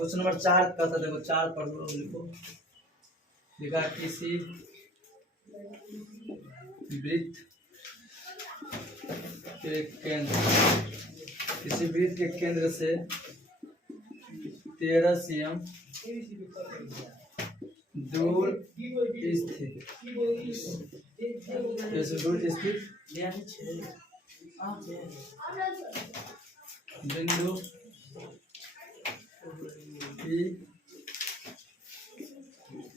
Question number 4 का था, देखो 4 पढ़ लो, लिखो। लिखा किसी वृत्त के केंद्र से 13 cm दूर स्थित बिंदु P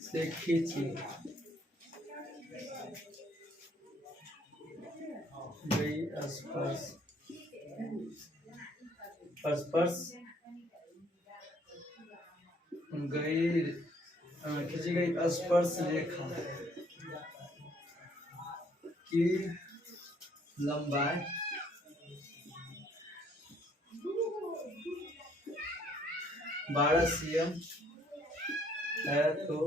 से खींची गई खींची गई स्पर्श रेखा की लंबाई 12 cm है, तो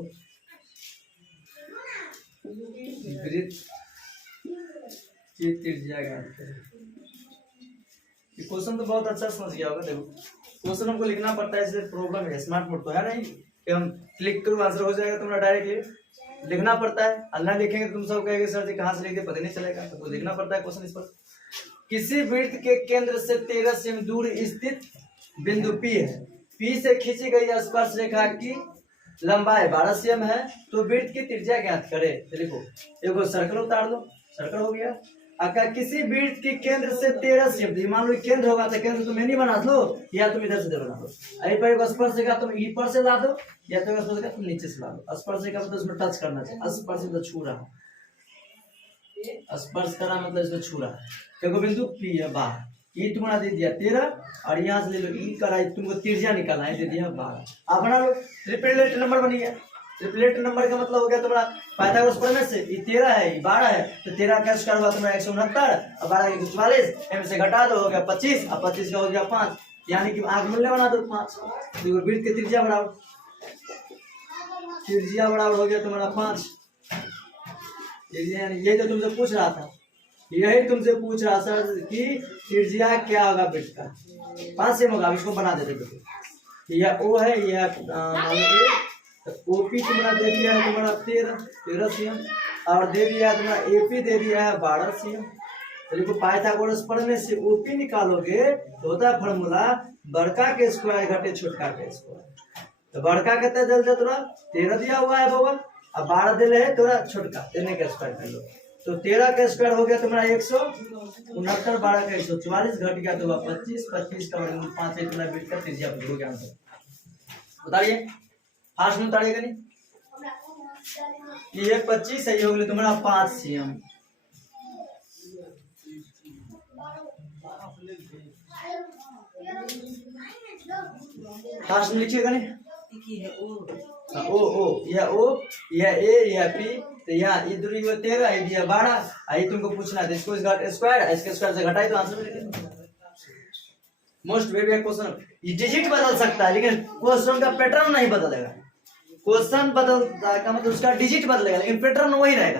वृत्त की त्रिज्या ज्ञात करें। क्वेश्चन तो बहुत अच्छा समझ गया होगा। देखो क्वेश्चन हमको लिखना पड़ता है, इसलिए प्रॉब्लम है। स्मार्ट मोड तो है नहीं कि हम क्लिक करो आंसर हो जाएगा, तुम्हारा डायरेक्टली लिखना पड़ता है। अल्लाह लिखेंगे तुम सब कहेंगे सर जी कहाँ से लिख दे, पता नहीं चलेगा, तो लिखना पड़ता है क्वेश्चन। इस पर किसी वृत्त के केंद्र से 13 cm दूर स्थित बिंदु P है, P से खींची गई स्पर्श रेखा की लंबाई 12 cm है, तो वृत्त की त्रिज्या ज्ञात करे। देखो एगो सर्कल उतार लो, सर्कल हो गया। अगर किसी वृत्त के केंद्र से 13 cm, मान लो केंद्र होगा तो केंद्र तुम नहीं बना लो, या तुम इधर से बना लो। यहीं पर स्पर्श रेखा तुम ऊपर से ला दो, या तो स्पर्श रेखा तुम नीचे से ला दो। स्पर्श रेखा मतलब इसमें टच करना चाहिए, स्पर्श मतलब छू रहा है, स्पर्श करना मतलब इसमें छू रहा है। देखो बिंदु P है बाहर, ये तुम्हारा दे दिया 13, और यहाँ से ले लो ई करा, तुमको त्रिज्या निकालना है, दे दिया 12। आप बना लो, ट्रिपलेट नंबर बन गया। ट्रिपलेट नंबर का मतलब हो गया तुम्हारा पाइथागोरस प्रमेय से, ये 13 है, ये 12 है, तो 13 का स्क्वायर हुआ तुम्हारा 169, और 12 का 144, एम से घटा दो हो गया 25, और 25 का हो गया 5, यानी कि आग मूल्य बना दो 5। देखो वृत्त की त्रिज्या बराबर, त्रिज्या बराबर हो गया तुम्हारा 5। ये तो तुमसे पूछ रहा था, यही तुमसे पूछ रहा सर कि त्रिज्या क्या होगा वृत्त का, 5 cm होगा। इसको बना देते देखो, यह O है, यह OP तुम्हारा दे दिया है तुम्हारा 13 cm, और दे दिया है तुम्हारा AP दे दिया है 12 cm। तो देखो पाइथागोरस प्रमेय से OP निकालोगे तो होता है फॉर्मूला बड़का के स्क्वायर घटे छोटका के स्क्वायर। तो बड़का कितना दे दिया तुम्हारा 13 दिया हुआ है बबल, अब 12 दे है थोड़ा छोटका देने का स्क्वायर कर लो, तो 13 का स्क्वायर हो गया तुम्हारा 169, 12 का 144, घट गया तो 25, 25 का वर्गमूल 5 है तुम्हारा वृत्त का त्रिज्या हो गया आंसर। बताइए फास्ट में उतारिएगा नहीं, ये 25 है, ये हो गया तुम्हारा 5 cm। फास्ट में लिखिएगा नहीं, ओ यह O, यह A, यह P, तो यहाँ इधर 13, इधर 12, आई तुमको पूछना है, इसको स्क्वायर, इसके स्क्वायर से घटाई तो आंसर मिलेगा। मोस्ट वेरिएबल क्वेश्चन, ये डिजिट बदल सकता है लेकिन क्वेश्चन का पैटर्न नहीं बदलेगा। क्वेश्चन बदलता का मतलब उसका डिजिट बदलेगा, लेकिन पैटर्न वही रहेगा,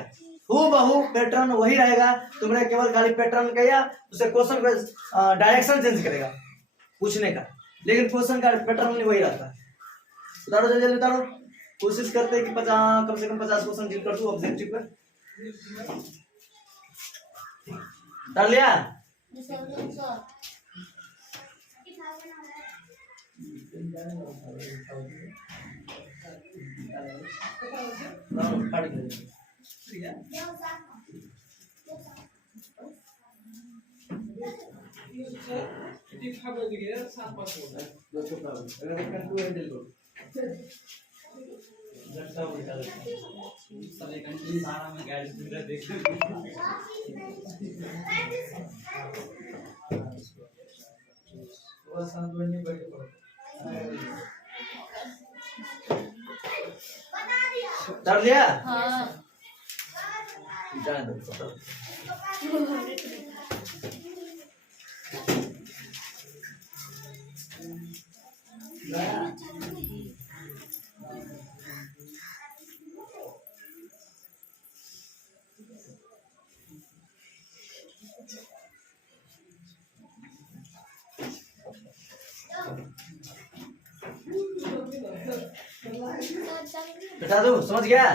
हूबहू पैटर्न वही रहेगा। तुमने केवल खाली पैटर्न किया, उसे क्वेश्चन का डायरेक्शन चेंज करेगा पूछने का, लेकिन क्वेश्चन का पैटर्न वही रहता है। उतारो जल्दी जल्दी उतारो, कोशिश करते हैं कि 50 कम से कम 50 क्वेश्चन डील कर दूं ऑब्जेक्टिव पे। उतार लिया? कर लिया? हाँ। जान दो। बता दो, समझ गया?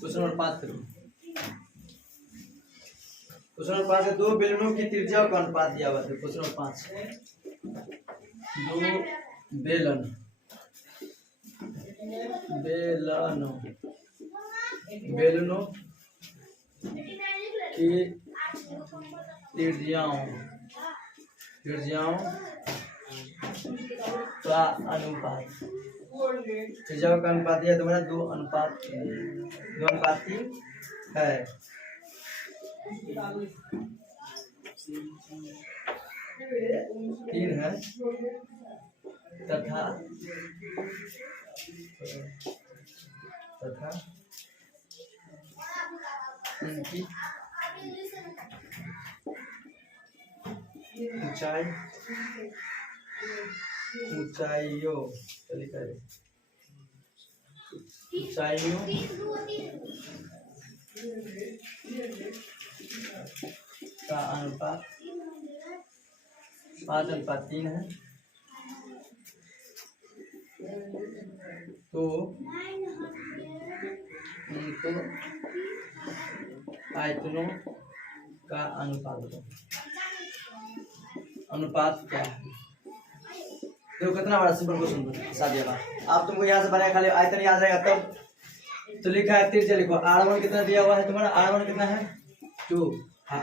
क्वेश्चन नंबर 5 करो। क्वेश्चन नंबर 5 है, दो बेलनों की त्रिज्या का अनुपात दिया हुआ है। क्वेश्चन नंबर 5, दो बेलनों की त्रिज्याओं का अनुपात, त्रिज्याओं का अनुपात दिया तुम्हारा 2:3 है। तीन है तथा उनकी ऊंचाइयों का अनुपात 5:3 है। तो उनको आयतनों का अनुपात क्या है? देखो कितना बड़ा सिंपल क्वेश्चन बता दिया। आप तुमको यहाँ से बनाया, खाली आयतन याद रहेगा तब। तो लिखा है त्रिज्या, लिखो R1 कितना दिया हुआ है तुम्हारा, R1 कितना है 2,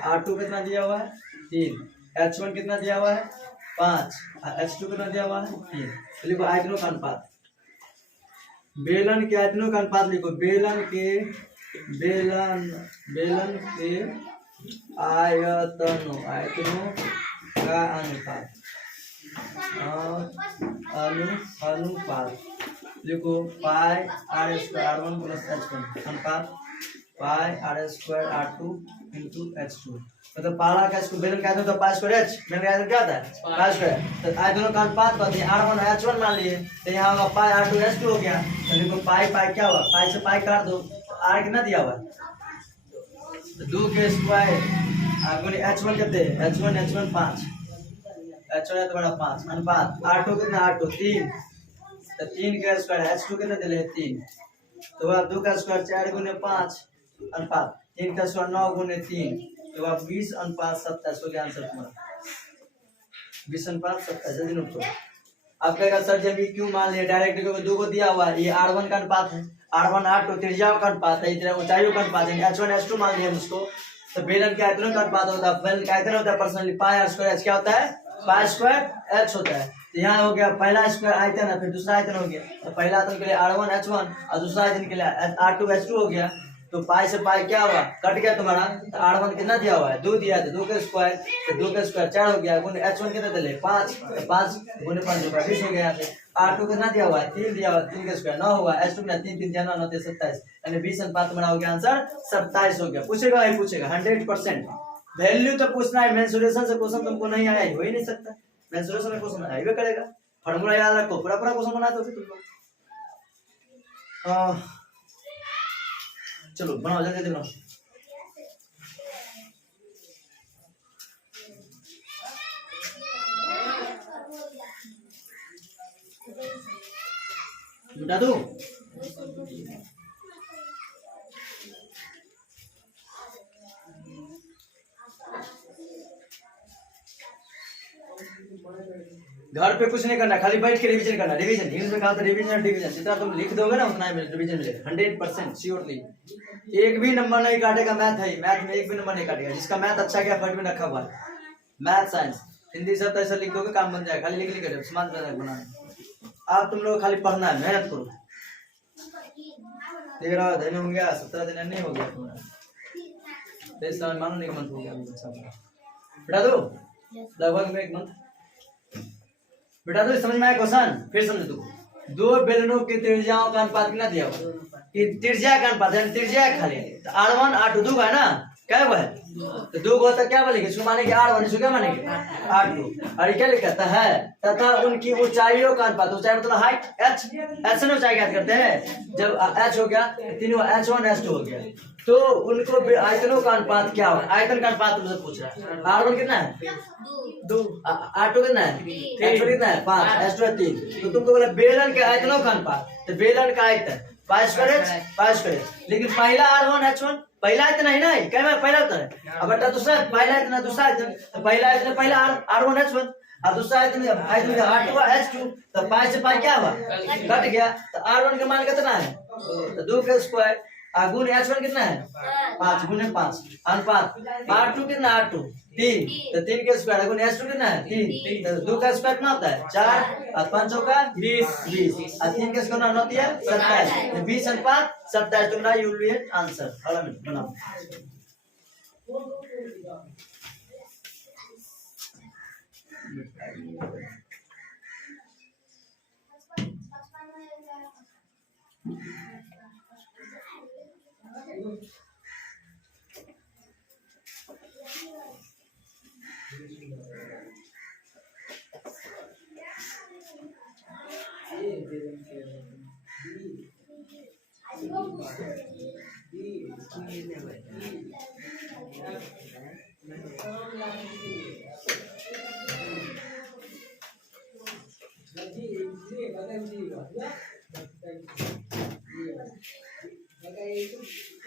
R2 कितना दिया हुआ है 3, H1 कितना दिया हुआ है 5, H2 कितना दिया हुआ है 3। तो लिखो आयतनों का अनुपात, बेलन के आयतनों का अनुपात लिखो, बेलन के आयतनों का अनुपात लिखो, पाई R square R1 plus H1 अनुपात पाई R square R2 into H2। मतलब पारा का इसको बेलन का आयतन तो पाई स्क्वायर H, बेलन का आयतन क्या होता है पाई स्क्वायर। तो आयतनों का अनुपात कहते हैं R1 H1 मान लिए, तो यहाँ होगा पाई R2 H2 हो गया। तो देखो पाई क्या हुआ, पाई से पाई काट दो, R कितना दिया हुआ है 2 के स्क्वायर H1 कितने H1 5, H1 है तुम्हारा 5 अनुपात R2 कितना R2 3, तो 3 का स्क्वायर H2 कितना दिले 3, तो आप 2 का स्क्वायर 4 गुने 5 अनुपात 3 का स्क्वायर 9 गुने 3, तो आप 20:27 हो गया आंसर तुम्हारा 20:27। जल्दी नोट करो। आप कहेगा सर जब ये क्यों मान लिया डायरेक्ट, क्योंकि 2 को दिया हुआ है, ये R1 का अनुपात है, R1 R2 त्रिज्याओं का अनुपात है, इधर ऊंचाइयों का अनुपात है, H1 H2 मान लिया उसको। तो बेलन के आयतनों का अनुपात होता है, बेलन का आयतन होता है पर्सनली पाई R स्क्वायर H क्या होता है पाई स्क्वायर H होता है। तो यहाँ हो गया पहला स्क्वायर आयतन है, फिर दूसरा आयतन हो गया। तो पहला आयतन के लिए R1 H1 और दूसरा आयतन के लिए R2 H2 हो गया। तो पाई से पाई क्या हुआ कट गया तुम्हारा, तो R1 कितना दिया हुआ है 2 दिया है, तो 2 का स्क्वायर, तो 2 का स्क्वायर 4 हो गया, गुने H1 कितना दिले 5, तो 5 गुने 5 होगा 20 हो गया यहाँ से। R2 कितना दिया हुआ है 3 दिया हुआ है, 3 का स्क्वायर 9 हुआ, H2 में 3 3 9 9 27, यानी 20:5 तुम्हारा हो गया आंसर 27 हो गया। पूछेगा नहीं पूछेगा 100%। वैल्यू तो पूछना है, मेंसुरेशन से क्वेश्चन तुमको नहीं आया हो ही नहीं सकता, मेंसुरेशन में क्वेश्चन आएगा करेगा। फार्मूला याद रखो, पूरा क्वेश्चन बना दो फिर तुम लोग। चलो बनाओ जल्दी बनाओ। मिटा दो। घर पे कुछ नहीं करना, खाली बैठ के रिवीजन करना। रिवीजन इंग्लिश में कहा था रिवीजन और डिवीजन, जितना तुम लिख दोगे ना उतना ही रिवीजन मिलेगा 100% श्योरली। एक भी नंबर नहीं काटेगा, मैथ है, मैथ में एक भी नंबर नहीं काटेगा। जिसका मैथ अच्छा गया फर्स्ट में रखा हुआ है, मैथ साइंस हिंदी शब्द ऐसा लिख दोगे काम बन जाएगा, खाली लिख लिख कर समाज बनाना। अब तुम लोग खाली पढ़ना है, मेहनत करो। 13 दिन हो गया, 17 दिन नहीं हो गया तुम्हारा, तो इस समय मानो नहीं मंथ हो गया अभी बच्चा का। बेटा दो लगभग में 1 मंथ। बेटा दो समझ में आया क्वेश्चन? फिर समझ दो। दो बेलनों की त्रिज्याओं का अनुपात कितना दिया हुआ कि त्रिज्या का अनुपात यानी त्रिज्या खाली R1 R2 दो का है ना, क्या हुआ है? तो दो को होता क्या बनेगी? इसको मानेंगे R1, इसको क्या मानेंगे? R2। और क्या लिखता है? तथा उनकी ऊंचाइयों का अनुपात, ऊंचाई मतलब हाइट, h h से ऊंचाई ज्ञात करते हैं। जब h हो गया तीनों H1 H2 हो गया, तो उनको आयतनों का अनुपात क्या होगा? आयतन का अनुपात तुमसे पूछ रहा है। R1 कितना है? 2। R2 कितना है? H1 कितना है? 5। H2 है 3। तो तुमको बोला बेलन के आयतनों का अनुपात, तो बेलन का आयतन पास करे। लेकिन पहला R1 H1 पहला आयतन है ना, क्या मैं पहला होता है। अब बेटा दूसरा पहला आयतन दूसरा आयतन, तो पहला आयतन पहला R1 H1 और दूसरा आयतन R2 H2, तो 5 से 5 क्या हुआ? कट गया। तो R1 का मान कितना है? तो 2 का स्क्वायर गुण H1 कितना है? 5 गुने 5 अनुपात R2 कितना? R2 3, तो 3 का स्क्वायर गुण H2 कितना है? 3, तो 2 का स्क्वायर कितना होता है? 4 और 5 का 20 और 3 का स्क्वायर होती है 27, 20 अनुपात 27 तुम्हारा यू विल बी आंसर। अगला मिनट बनाओ।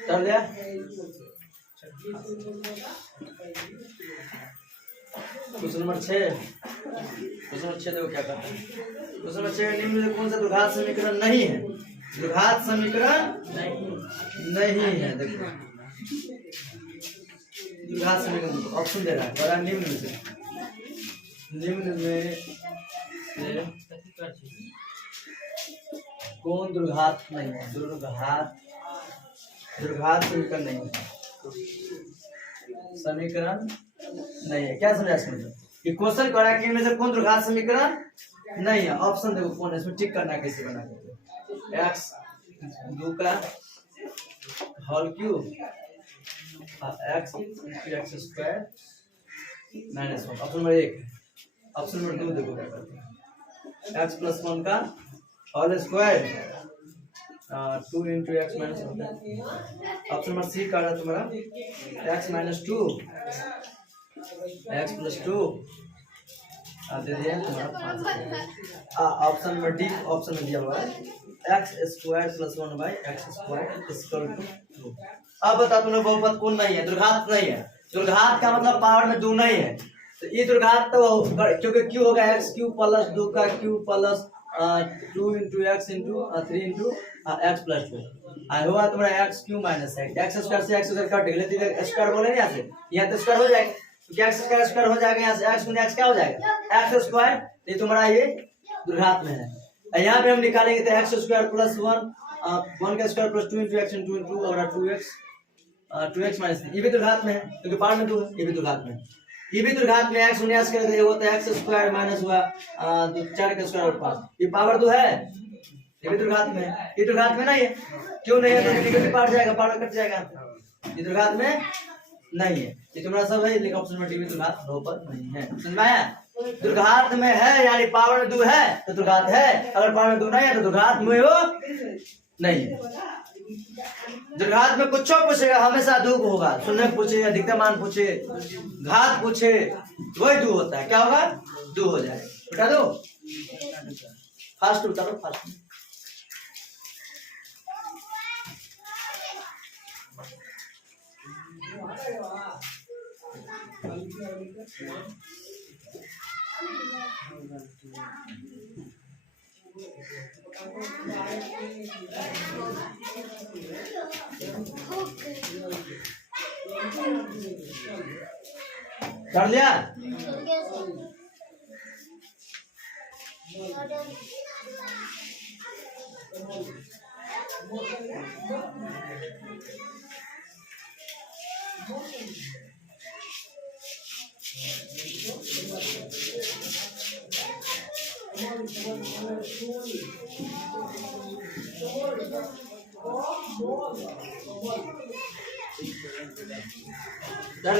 कर दिया? क्वेश्चन नंबर 6 देखो क्या करता है। क्वेश्चन नंबर 6 निम्न में कौन सा द्विघात समीकरण नहीं है? द्विघात समीकरण नहीं है। देखो द्विघात समीकरण ऑप्शन दे रहा है, बड़ा निम्न में से कौन द्विघात नहीं है? द्विघात समीकरण नहीं है, समीकरण नहीं है। क्या समझा इसमें? कि क्वेश्चन करा कि इनमें से कौन द्विघात समीकरण नहीं है। ऑप्शन देखो कौन है, इसमें टिक करना कैसे बना करते। x 2 का whole cube x square minus 1। Option number 1। Option number 2 देखो क्या करते हैं। x + 1 का होल स्क्वायर 2 × x - 1 होता है। ऑप्शन नंबर सी का है तुम्हारा x - 2 x + 2 दे दिया तुम्हारा 5। ऑप्शन नंबर डी ऑप्शन में दिया हुआ है x² + 1/x² = 2। अब बता तुमने बहुपद कौन नहीं है? द्विघात नहीं है। द्विघात का मतलब पावर में 2 नहीं है, तो ये द्विघात तो क्योंकि क्यू होगा x³ + 2 का क्यूब प्लस 2 × x × 3 × x + 2 हुआ तुम्हारा x³ - है x² से x² कट गया, लेकिन स्क्वायर बोले यहाँ से, यहाँ तो स्क्वायर हो जाएगा, क्योंकि x² स्क्वायर हो जाएगा। यहाँ से x × x क्या हो जाएगा? x²। ये तुम्हारा ये द्विघात में है। यहाँ पे हम निकालेंगे तो x² + 1 1 का स्क्वायर + 2 × x × 2 और 2x - 3 ये भी द्विघात में है, क्योंकि पावर में 2 है। ये भी द्विघात में है। ये भी द्विघात में x × x करते होता है x² माइनस हुआ 4 का स्क्वायर और 5, ये पावर 2 है। ये भी द्विघात में है। ये द्विघात में नहीं है। क्यों नहीं है? तो नेगेटिव पार्ट जाएगा, पावर कट जाएगा। ये द्विघात में नहीं है। ये तुम्हारा सब है, लेकिन ऑप्शन में डी द्विघात बहुपद नहीं है। समझ में आया? द्विघात में है यानी पावर में 2 है तो द्विघात है, अगर पावर में 2 नहीं है तो द्विघात में वो नहीं है। द्विघात में कुछ पूछेगा हमेशा 2 होगा, शून्य पूछे, अधिकतम मान पूछे, घात पूछे, वही 2 होता है। क्या होगा? 2 हो जाएगा। बता दो फास्ट, बता दो फास्ट। कर लिया? कर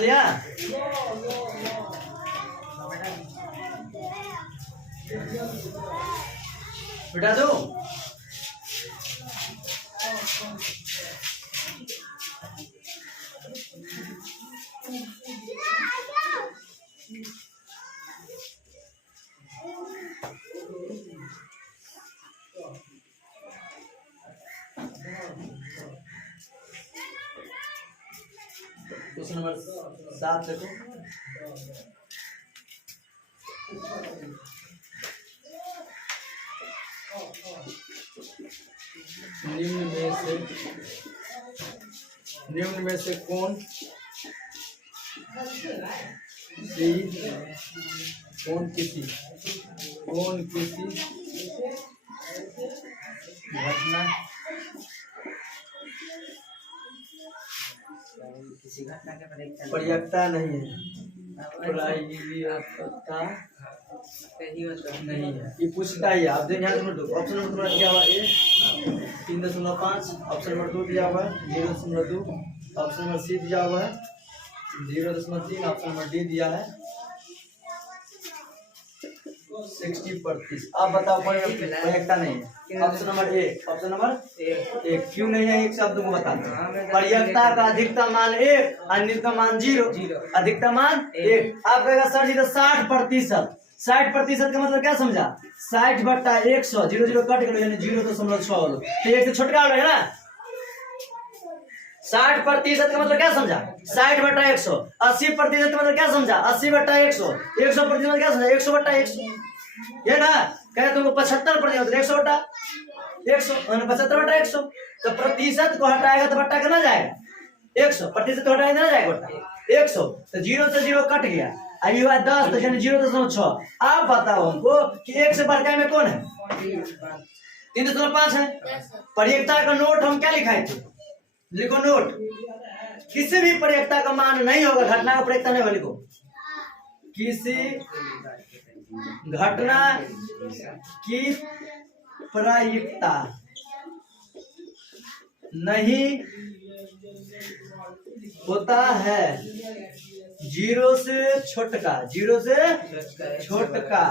लिया? बिठा दो। क्वेश्चन नंबर 7 देखो। निम्न में से कौन किसी घटना के पर्याप्ता नहीं है, नहीं है, ये पूछता ही है। आप देखिए यहाँ नंबर 2 ऑप्शन नंबर तुम्हारा दिया हुआ ए 3.5, ऑप्शन नंबर 2 दिया हुआ है 0.2, ऑप्शन नंबर सी दिया हुआ है 0.3, ऑप्शन नंबर डी दिया है 60%। आप बताओ पर्याप्ता नहीं है। Option number A, option number A क्यों नहीं है? एक शब्द को बता दो। पर्याप्ता का अधिकतम मान 1 और न्यूनतम मान 0, अधिकतम मान 1। आप कहेगा सर जी तो 60%, 60% का मतलब क्या समझा? 60/100, 0 कट गया यानी 0.6 तो एक से छोटका हो गया ना। 60% का मतलब क्या समझा? 60/100। 80% का मतलब क्या समझा? 80/100। 100% क्या समझा? 100/100। ये ना कहे तुमको 75% 100/100 75/100। तो प्रतिशत को हटाएगा तो बट्टा कितना जाएगा? 100। प्रतिशत को हटाएगा ना जाएगा बट्टा 100। तो 0 से 0 कट गया, अभी हुआ 10 तो यानी 0.6। आप बताओ हमको कि 1 से बढ़कर में कौन है? 3.5 है। पर्याप्ता का नोट हम क्या लिखाए थे? लिखो नोट। किसी भी पर्याप्ता का मान नहीं होगा, घटना का पर्याप्ता नहीं होगा। लिखो किसी घटना की प्रायिकता नहीं होता है 0 से छोटका, 0 से छोटका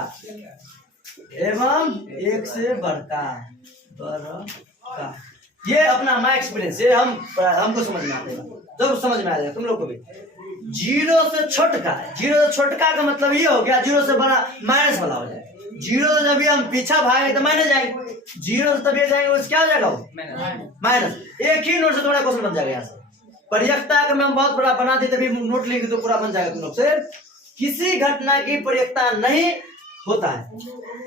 एवं 1 से बड़का। ये अपना हमारा एक्सपीरियंस, ये हमको समझ में आता है, जब समझ में आ जाएगा तुम लोग को भी। 0 से छोटका, 0 से छोटका का मतलब ये हो गया 0 से बड़ा माइनस वाला हो जाएगा। 0 से जब हम पीछा भागेंगे तो माइनस जाएंगे, 0 से तब ये जाएंगे उससे क्या हो जाएगा? माइनस। एक ही नोट से तुम्हारा क्वेश्चन बन जाएगा। यहाँ से पर्याप्ता का हम बहुत बड़ा बना दी, तभी नोट लेंगे तो पूरा बन जाएगा तुम लोग से। किसी घटना की पर्याप्ता नहीं होता है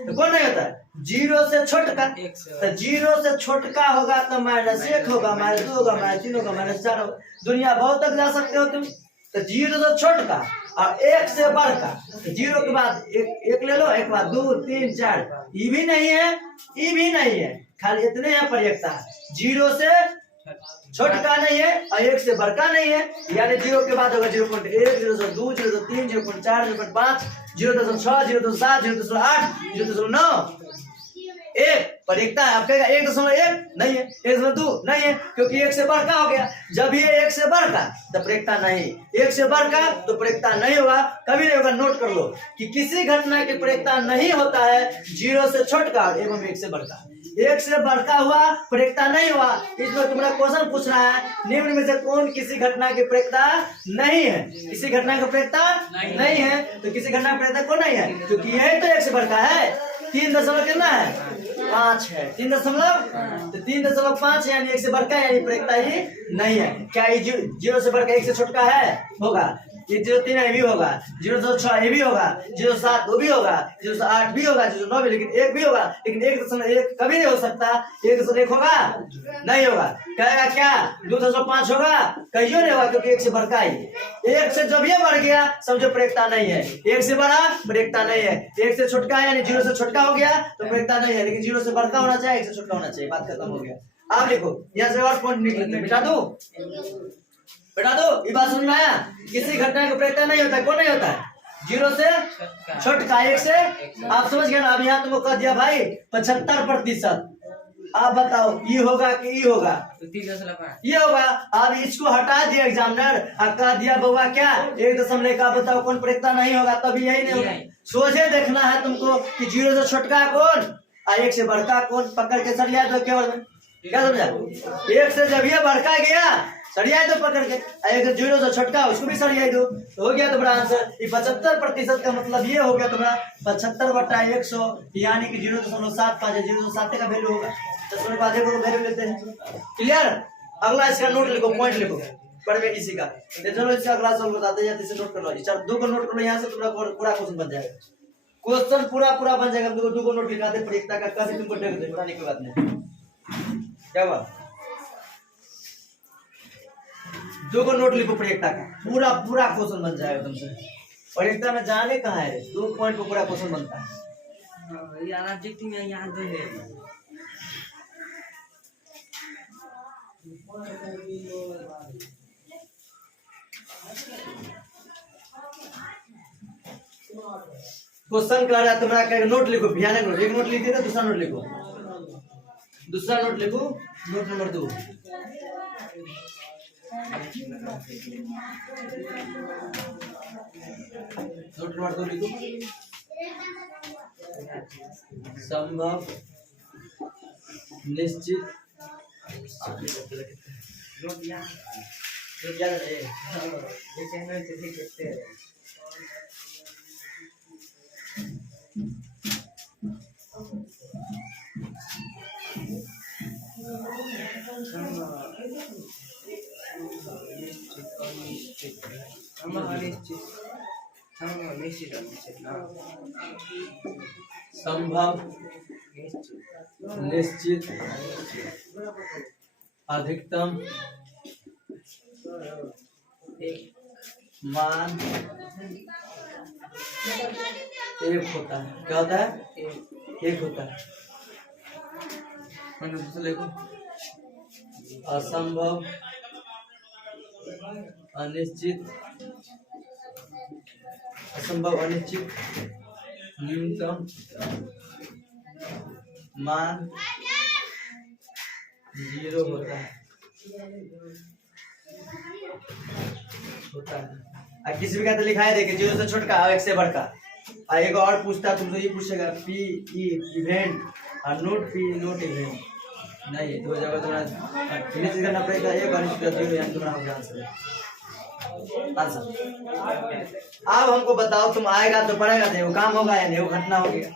तो कौन नहीं होता है? 0 से छोटका। तो 0 से छोटका होगा तो -1 होगा, -2 होगा, -3 होगा, -4 होगा। दुनिया बहुत तक जा सकते हो तुम। तो 0 से छोटका और 1 से बढ़का। तो 0 के बाद एक ले लो, एक बाद 2 3 4। ये भी नहीं है, ये भी नहीं है, खाली इतने हैं पर्याप्ता। 0 से छोटका नहीं है और 1 से बढ़का नहीं है, यानी 0 के बाद होगा 0.1, 0.2, 0.3, 0.4, 0.5, 0.6, 0.7, 0.8, 0.9। एक पर्याप्ता है। आप कहेगा 1.1 नहीं है, 1.2 नहीं है, क्योंकि 1 से बढ़का हो गया। जब ये 1 से बढ़का तो पर्याप्ता नहीं, 1 से बढ़का तो पर्याप्ता नहीं होगा, कभी नहीं होगा। नोट कर लो कि किसी घटना की पर्याप्ता नहीं होता है 0 से छोटका एवं 1 से बढ़का। 1 से बढ़का हुआ पर्याप्ता नहीं हुआ। इसमें तुम्हारा क्वेश्चन पूछ रहा है निम्न में से कौन किसी घटना की पर्याप्ता नहीं है? किसी घटना की पर्याप्ता नहीं है तो किसी घटना की पर्याप्ता कौन नहीं है? क्योंकि यही तो 1 से बढ़का है। 3 कितना है? 5 है। 3.5 यानी 1 से बढ़का, यानी पर्याप्ता ही नहीं है। क्या 0 से बढ़कर 1 से छोटका है? होगा। ये 03 ये भी होगा, 006 ये भी होगा, 07 वो भी होगा, 008 भी होगा, 009 भी, लेकिन 1 भी होगा, लेकिन 1.1 कभी नहीं हो सकता। 1.1 होगा नहीं होगा, कहेगा क्या 2.5 होगा, कहियो नहीं होगा, क्योंकि 1 से बढ़ का ही। 1 से जब ये बढ़ गया समझो प्रेरकता नहीं है, 1 से बड़ा प्रेरकता नहीं है, 1 से छोटका यानी 0 से छोटका हो गया तो प्रेरकता नहीं है, लेकिन 0 से बढ़का होना चाहिए, 1 से छोटका होना चाहिए, बात खत्म हो गया। आप देखो यहाँ से और पॉइंट निकलते हैं, बिठा दो ये बात समझ में आया। किसी घटना का प्रेरकता नहीं होता, कौन नहीं होता है, 0 से छोटका, 1 से, आप समझ गए ना। अब यहाँ तुमको कह दिया भाई 75%, आप बताओ ये होगा कि ये होगा, ये होगा। अब इसको हटा दिया एग्जामिनर, कह दिया बउआ क्या 1 का, बताओ कौन प्रेरकता नहीं होगा, तभी यही नहीं होगा। सोचे देखना है तुमको कि 0 से छोटका कौन और 1 से बढ़का कौन, पकड़ के सरिया दो केवल में, क्या समझा। 1 से जब ये बढ़का गया सरिया दो पकड़ के, 0 से छोटका उसको भी सरिया दो, तो हो गया तुम्हारा आंसर। ये 75% का मतलब ये हो गया तुम्हारा 75/100, यानी कि 0.75, 0.7 का वैल्यू होगा। तो को वैल्यू लेते हैं, क्लियर। अगला इसका नोट लिखो, पॉइंट लिखो पर में इसी का, चलो इसका अगला सवाल बताते हैं, इसे नोट कर लो। चल 2 को नोट कर लो, यहाँ से तुम्हारा पूरा क्वेश्चन बन जाएगा, क्वेश्चन पूरा बन जाएगा। तुमको 2 को नोट लिखाते प्रेरकता का, कभी तुमको टेक दे पढ़ाने की बात नहीं, क्या बात। 2 को नोट लिखो प्रेरकता का, पूरा क्वेश्चन बन जाएगा तुमसे। प्रेरकता में जाने कहाँ है, 2 पॉइंट को पूरा क्वेश्चन बनता है। यार ऑब्जेक्ट में यहाँ दो है, क्वेश्चन कर रहा है तुम्हारा, नोट लिखो, ध्यान करो। एक नोट लिख दिया, दूसरा नोट लिखो, नोट नंबर 2। नोट नंबर 2 लिखो, संभव निश्चित संभव निश्चित अधिकतम मान 1 होता है। क्या होता है, 1 होता है। लिखो, असंभव अनिश्चित न्यूनतम मान 0 होता है। किसी भी का तो लिखा है, देखिए 0 से छोटका और 1 से बढ़का। एक और पूछता तुमसे, ये पूछेगा पी इवेंट और नोट इवेंट नहीं, तो जगह तुम्हारा फिनिश करना पड़ेगा। एक और 0 यानी तुम्हारा होगा आंसर। अब हमको बताओ, तुम आएगा तो पढ़ेगा तो वो काम होगा या नहीं, वो घटना हो गया,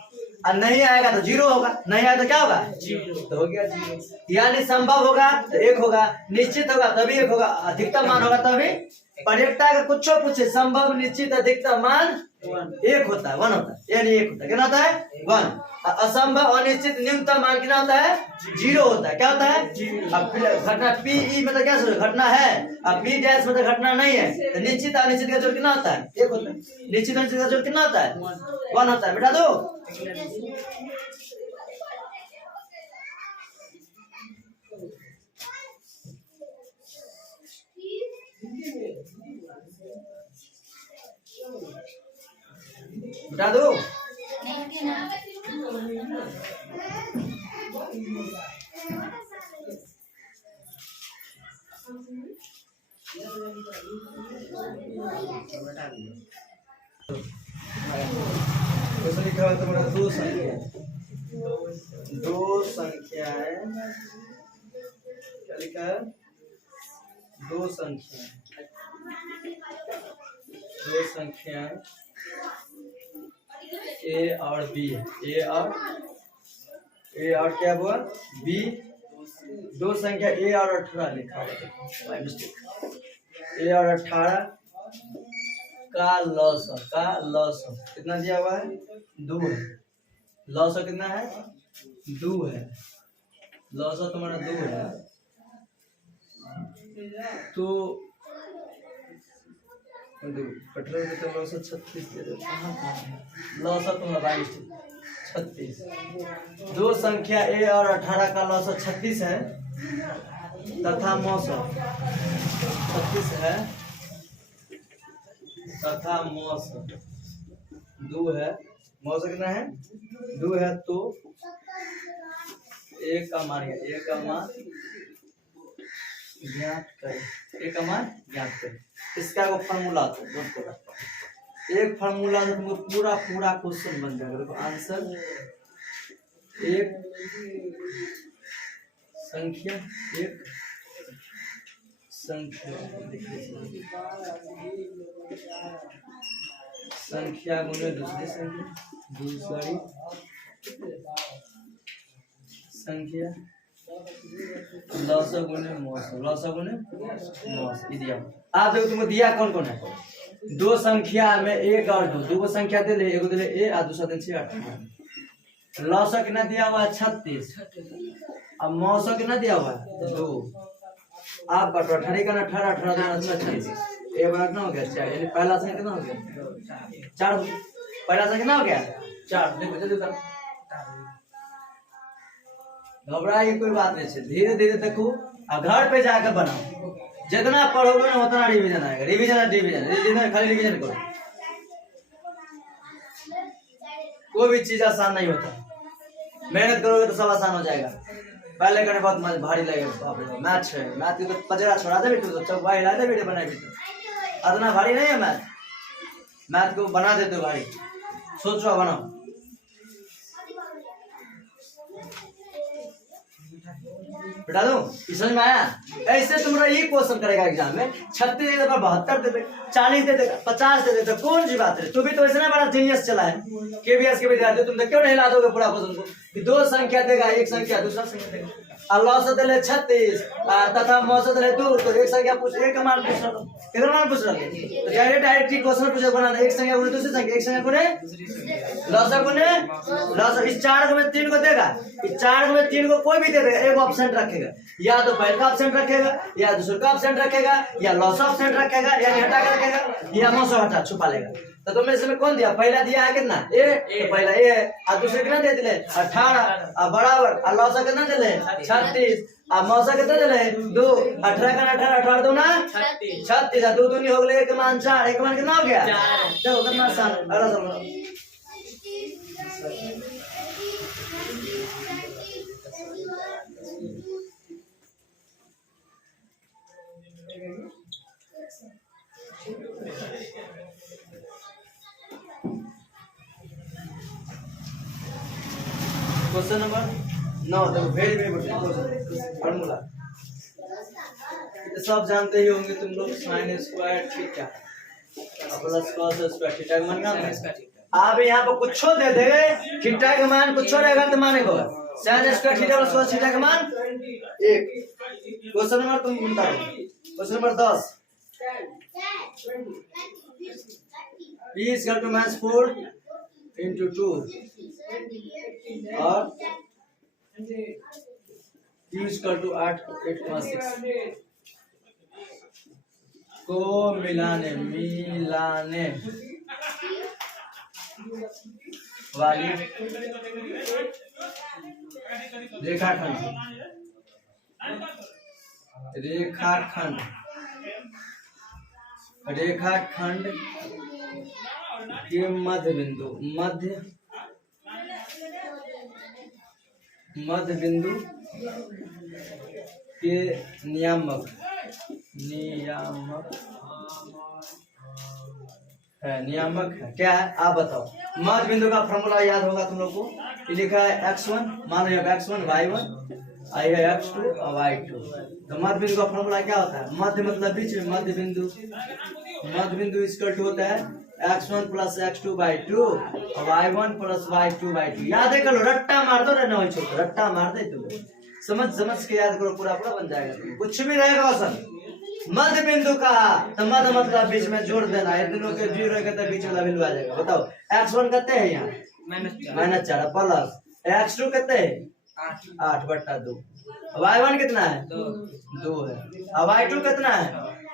और नहीं आएगा तो 0 होगा, नहीं आया तो क्या होगा, 0 तो हो गया 0। यानी संभव होगा तो 1 होगा, निश्चित होगा तभी 1 होगा, अधिकतम मान होगा तभी। प्रेरकता का कुछ पूछे, संभव निश्चित अधिकतम मान 1 होता है, 1 होता है, यानी 1 होता है, कितना होता है 1। असंभव अनिश्चित न्यूनतम मान कितना होता है 0 होता है। क्या होता है, अब घटना पी ई मतलब क्या सोचो, घटना है, अब पी डैश मतलब घटना नहीं है, तो निश्चित अनिश्चित का जोड़ कितना होता है 1 होता है, निश्चित अनिश्चित का जोड़ कितना होता है 1 होता है। बेटा दो बता दो, लिखा हुआ तुम्हारा 2 संख्या, 2 संख्या है, क्या लिखा है 2 संख्या, 2 संख्या ए और बी है, ए और क्या हुआ बी, 2 संख्या ए और 18 लिखा हुआ है, ए और 18 का लॉस कितना दिया हुआ है 2 है। लॉस कितना है 2 है। लॉस तुम्हारा 2 है तो पेट्रोल के तो लॉस 36 दे दो। लॉस तुम्हारा 36। दो संख्या a और 18 का लॉस 36 है तथा मौसम 36 है तथा मौसम 2 है। मौसम कितना है 2 है तो एक का मान ज्ञात करें। एक का मान ज्ञात करें। इसका वो फॉर्मूला एक फॉर्मूला से तुमको पूरा क्वेश्चन बन जाएगा। देखो आंसर एक संख्या गुने दूसरी संख्या लॉस गुने मौसम दिया। आप देखो तुमको दिया कौन कौन है। दो संख्या में एक और दो संख्या दे ले। एगो दे ले ए और दूसरा दे 6 लॉस कितना दिया हुआ है 36। अब मौसम कितना दिया हुआ है 2। आप बटो 18 का 18 36 एक बार कितना हो गया 4। यानी पहला संख्या कितना हो गया 4। पहला संख्या कितना हो गया 4। देखो जल्दी कर। घबराए की कोई बात नहीं है। धीरे धीरे देखो और घर पे जाकर बनाओ। जितना पढ़ोगे ना उतना रिवीजन आएगा। रिवीजन खाली रिवीजन करो। कोई भी चीज आसान नहीं होता। मेहनत करोगे तो सब आसान हो जाएगा। पहले करने बहुत भारी लगेगा। मैथ है मैथ की तो पजरा छोड़ा दे बेटू तो चौक हिला दे बेटे बनाए बेटे। इतना भारी नहीं है मैथ को बना देते हो भारी। सोचो बनाओ। बेटा दो समझ में आया। ऐसे तुम्हारा ये क्वेश्चन करेगा एग्जाम में 36 दे देगा 72 दे देगा 40 दे देगा 50 दे देगा। कौन सी बात है। तू भी तो ऐसे ना बड़ा जीनियस चला है केबीएस के विद्यार्थी। तुम तो क्यों नहीं ला दोगे पूरा क्वेश्चन को कि दो संख्या देगा एक संख्या दूसरा संख्या देगा। अल्लाह से दे 36 तथा मौसम दे 2 तो एक संख्या पूछ एक का मान पूछ रहा एक मान पूछ रहा तो डायरेक्ट क्वेश्चन पूछे बनाना। एक संख्या गुने दूसरी संख्या एक संख्या गुने लॉस इस 4 में 3 को देगा। इस 4 में 3 को कोई भी दे देगा। एक ऑप्शन रखेगा या तो पहले का ऑप्शन रखेगा या दूसरे का ऑप्शन रखेगा या लॉस ऑप्शन रखेगा या हटा के रखेगा या मौसम हटा छुपा लेगा। तो तुमने इसमें कौन दिया पहला दिया है कितना ए तो पहला ए है और दूसरे कितना दे दिले 18 और बराबर और लॉस कितना दिले 36 और मौसा कितना दिले 2। 18 का 18 दो ना 36 2 दूनी हो गए एक मान 4 एक मान कितना हो गया 4। देखो कितना आसान। अगला सवाल क्वेश्चन नंबर 9। देखो वेरी इंपॉर्टेंट फॉर्मूला सब जानते ही होंगे तुम लोग। Sine square theta plus cos square theta का मान क्या है। आप यहाँ पर कुछ दे देंगे थीटा का मान कुछ रहेगा तो मानेगा sine square theta plus cos theta का मान 1। क्वेश्चन नंबर तुम बताओ question number 10 p is equal to minus 4 into 2 और q is equal to 8.6 को मिलाने वाली रेखाखंड के मध्य बिंदु के नियामक है क्या है आप बताओ। मध्य बिंदु का फॉर्मूला याद होगा तुम लोग को। लिखा है x1 मान लो x1 y1 आई है x2 और y2। तो मध्य बिंदु का फॉर्मूला क्या होता है। मध्य मतलब बीच में मध्य बिंदु इक्वल टू होता है x1 प्लस x2 बाई 2 और y1 प्लस y2 बाई 2। याद है करो रट्टा मार दो ना छोटे रट्टा मार दे तुम समझ के याद करो पूरा बन जाएगा। कुछ भी रहेगा क्वेश्चन मध्य बिंदु का, तो मध्य मतलब बीच में जोड़ देना है, दोनों के जीरो के तो बीच वाला बिंदु आ जाएगा। बताओ x1 कितने है यहाँ -4 प्लस x2 कितने है 8/2, y1 कितना है 2 है, अब y2 कितना है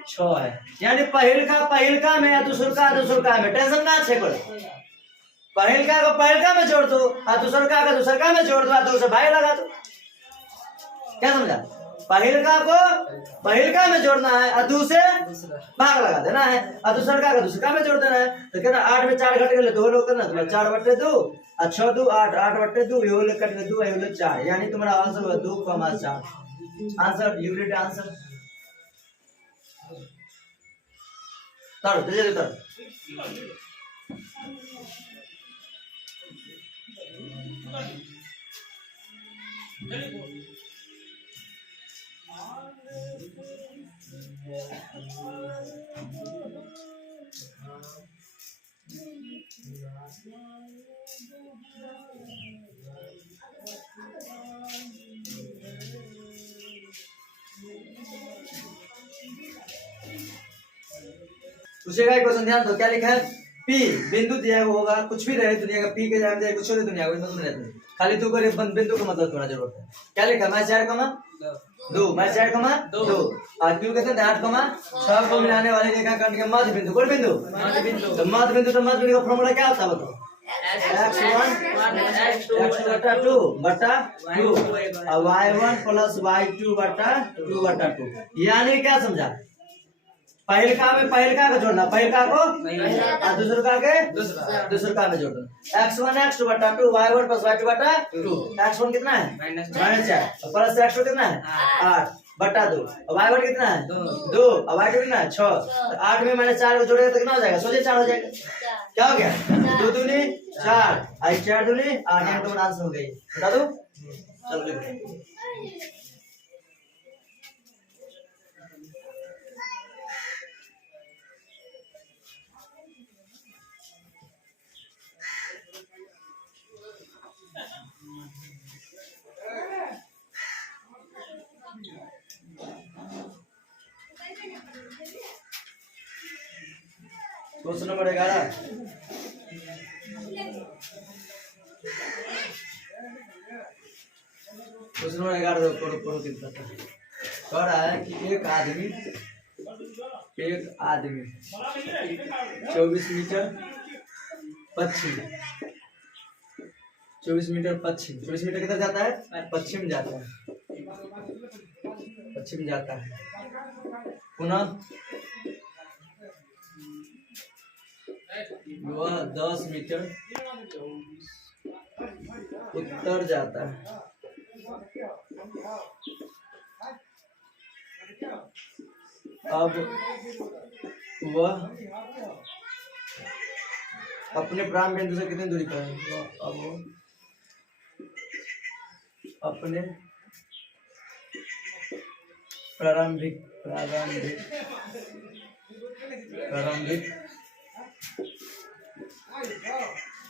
6 है। यानी पहिलका में या दूसरका में टेंशन ना छे कर, पहिलका को पहिलका में जोड़ दो और दूसरका को दूसरका में जोड़ दो और दूसरे भाई लगा दो। क्या समझा? पहिलका को पहिलका में जोड़ना है और दूसरे भाग लगा देना है और दूसरका को दूसरका में जोड़ देना है। तो कहना 8 में 4 घट गए, 2 लोग करना, तुम्हारा 4/2 और 6 2 8, 8/2 ये लोग कट गए, 2 ये लोग 4, यानी तुम्हारा आंसर होगा 2,4। आंसर यूनिट आंसर तर जल्दी तर। पूछेगा एक क्वेश्चन, ध्यान दो क्या लिखा है। पी बिंदु दिया होगा, कुछ भी रहे दुनिया का, पी के जान जाए कुछ भी दुनिया को मतलब नहीं रहता, खाली तू करे बिंदु का मतलब थोड़ा जरूरत है। क्या लिखा? मैं 4,2 मैं 4,2 और क्यों कहते हैं 8,6 को मिलाने वाली रेखा खंड के मध्य बिंदु, कौन बिंदु? मध्य बिंदु। तो मध्य बिंदु का फॉर्मूला क्या होता है बताओ? x1 2/2 और y1 प्लस y2/2/2। यानी क्या समझा? पहिलका में पहिलका को जोड़ना, पहिलका को और दूसरका के दूसरका में जोड़ना। x1 x2/2 y1 plus y2/2। x1 कितना है -4 प्लस x2 कितना है 8/2 और y1 कितना है 2 और y2 कितना है 6। तो 8 में -4 को जोड़ेगा तो कितना हो जाएगा? सोचे 4 हो जाएगा। क्या हो गया? 2 दूनी 4 और 4 दूनी 8, यहाँ तो आंसर हो गई। बता दो चलो लिखते हैं। Question number 11। क्वेश्चन नंबर 11 पढ़ो कितना कह रहा है कि एक आदमी 24 मीटर पश्चिम 24 मीटर किधर जाता है? पश्चिम जाता है। पुनः वह 10 मीटर उत्तर जाता है। अब वह अपने प्रारंभ बिंदु से कितनी दूरी पर है? अब वो अपने प्रारंभिक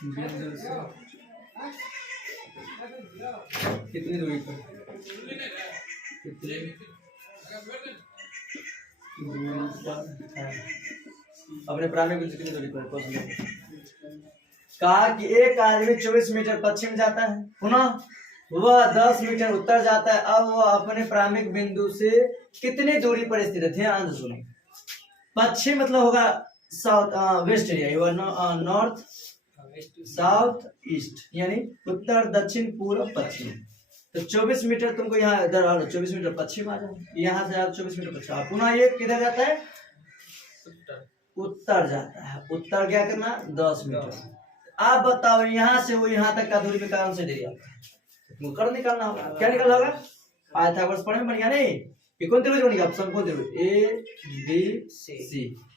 बिंदु से कितनी दूरी पर है? अपने प्रारंभिक बिंदु से कितनी दूरी पर? कहा कि एक आदमी 24 मीटर पश्चिम जाता है, पुनः वह 10 मीटर उत्तर जाता है। अब वह अपने प्रारंभिक बिंदु से कितनी दूरी पर स्थित है? ध्यान से सुनिए। पश्चिम मतलब होगा south west area, north south east, यानी उत्तर दक्षिण पूर्व पश्चिम। तो 24 मीटर तुमको यहाँ इधर 24 मीटर पश्चिम आ जाए, यहाँ से आप 24 मीटर पश्चिम। पुनः ये किधर जाता है? उत्तर जाता है। उत्तर क्या करना? 10 मीटर। आप बताओ यहाँ से वो यहाँ तक का दूरी में कौन से एरिया कर निकालना होगा। क्या निकालना होगा? पाइथागोरस पढ़े में बढ़िया नहीं कि कौन त्रिभुज बनेगा? ऑप्शन कौन त्रिभुज? A B C।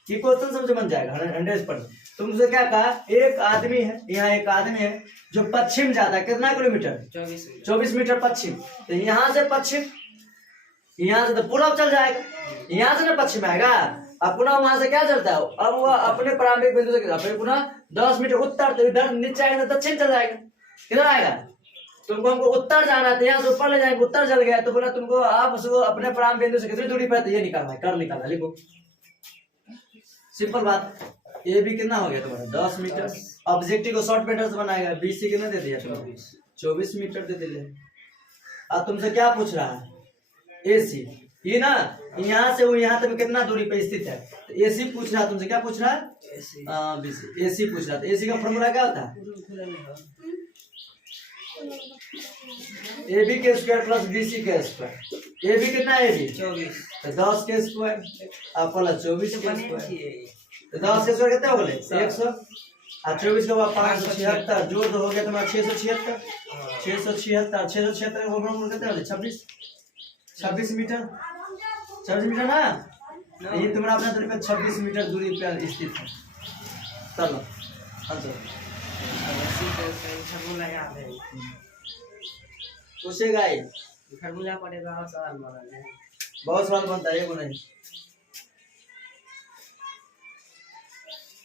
ये क्वेश्चन समझ बन जाएगा 100%। तुमसे क्या कहा? एक आदमी है, यहाँ एक आदमी है जो पश्चिम जाता है। कितना किलोमीटर? 24 मीटर पश्चिम। तो यहाँ से पश्चिम, यहाँ से तो पूर्व चल जाएगा, यहाँ से ना पश्चिम आएगा। अब पुनः वहां से क्या चलता है? अब वह अपने प्रारंभिक बिंदु से पुनः 10 मीटर उत्तर, तो इधर नीचे आएगा तो दक्षिण चल जाएगा। किधर आएगा? तुमको हमको उत्तर जाना था, यहाँ से ऊपर ले जाएंगे, उत्तर जल गया तो बोला तुमको आप उसको अपने प्रारंभ बिंदु से कितनी दूरी पर है, तो ये निकालना है, कर निकालना, लिखो सिंपल बात। ये भी कितना हो गया तुम्हारा 10 मीटर। ऑब्जेक्टिव को शॉर्ट मीटर से बनाएगा, बीसी कितना दे दिया तुमको 24 मीटर दे दिले। अब तुमसे क्या पूछ रहा है एसी, ये ना यहाँ से वो यहाँ तक कितना दूरी पे स्थित है, तो एसी पूछ रहा है तुमसे, क्या पूछ रहा है बीसी, एसी पूछ रहा है। एसी का फॉर्मूला क्या होता है ए बी के स्क्वायर प्लस बी सी के स्क्वायर। ए बी कितना है, ए बी 24 तो 10 के स्क्वायर आप प्लस 24 के स्क्वायर, तो 10 के स्क्वायर कितना हो गए 100 और 24 के बाद 576 जोड़ दो, हो गया तुम्हारा 676 676 का वर्गमूल कितना हो गया 26 मीटर, 26 मीटर ना, ये तुम्हारा अपना दूरी पे 26 मीटर दूरी पे स्थित है। चलो आंसर फॉर्मूला याद है, पूछेगा ही, फॉर्मूला पड़ेगा और सवाल बना है। बहुत सवाल बनता है, एगो नहीं।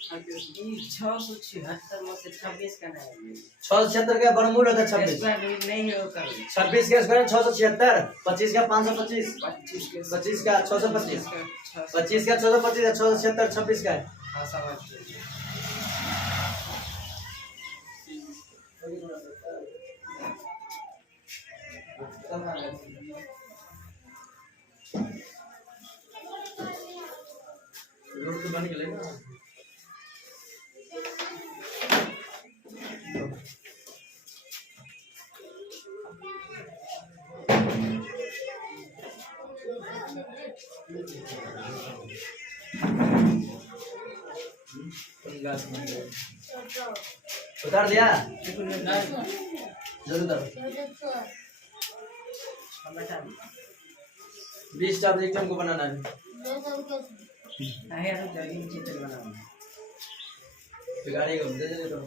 676 में से 26 का नहीं 676 का वर्गमूल होता है 26, नहीं होता, 26 के स्क्वायर 676, 25 का 525, 25 का 625, 25 का 625, 676 26 का है। हाँ समझ गए। रोड तो बन गए ना, उतार दिया जरूर उतारो। 20 ऑब्जेक्ट हमको बनाना है, नहीं यार जल्दी चित्र बनाओ, बिगाड़ेगा दे दे तो।